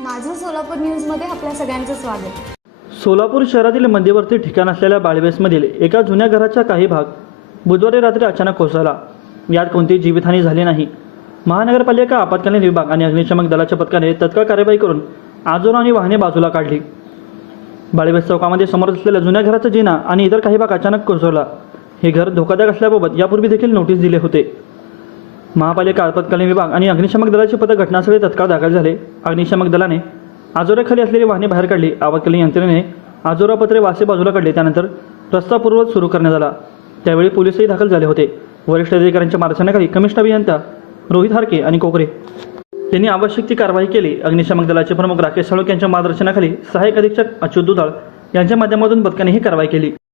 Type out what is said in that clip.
माझं सोलापूर न्यूजमध्ये आपल्या सगळ्यांचं स्वागत. सोलापूर शहरातील मध्यवर्ती ठिकाण असलेल्या बाळवेसमधील एका जुन्या घराचा काही भाग बुधवारी रात्री अचानक कोसळला. यात कोणतीही जीवितहानी झाली नाही. महानगरपालिका आपत्कालीन विभाग आणि अग्निशमक दलाच्या पथकाने तत्काळ कार्यवाही करून आजोरा आणि वाहने बाजूला काढली. बाळवेस चौकामध्ये समोर असलेल्या जुन्या घराचा जिना आणि इतर काही भाग अचानक कोसळला. हे घर धोकादायक असल्याबाबत यापूर्वी देखील नोटीस दिले होते. महापालिका आपत्कालीन विभाग आणि अग्निशमक दलाचे पथक घटनास्थळी तत्काळ दाखल झाले. अग्निशमक दलाने आजोऱ्याखाली असलेली वाहने बाहेर काढली. आपत्कालीन यंत्रणेने आजोरा पत्रे वासे बाजूला काढले. त्यानंतर रस्ता पूर्ववत सुरू करण्यात आला. त्यावेळी पोलीसही दाखल झाले होते. वरिष्ठ अधिकाऱ्यांच्या मार्गदर्शनाखाली कमिशनर अभियंता रोहित हारके आणि कोकरे यांनी आवश्यक ती कारवाई केली. अग्निशमक दलाचे प्रमुख राकेश साळुंक यांच्या मार्गदर्शनाखाली सहाय्यक अधीक्षक अच्युत दुधाळ यांच्या माध्यमातून पथकाने ही कारवाई केली.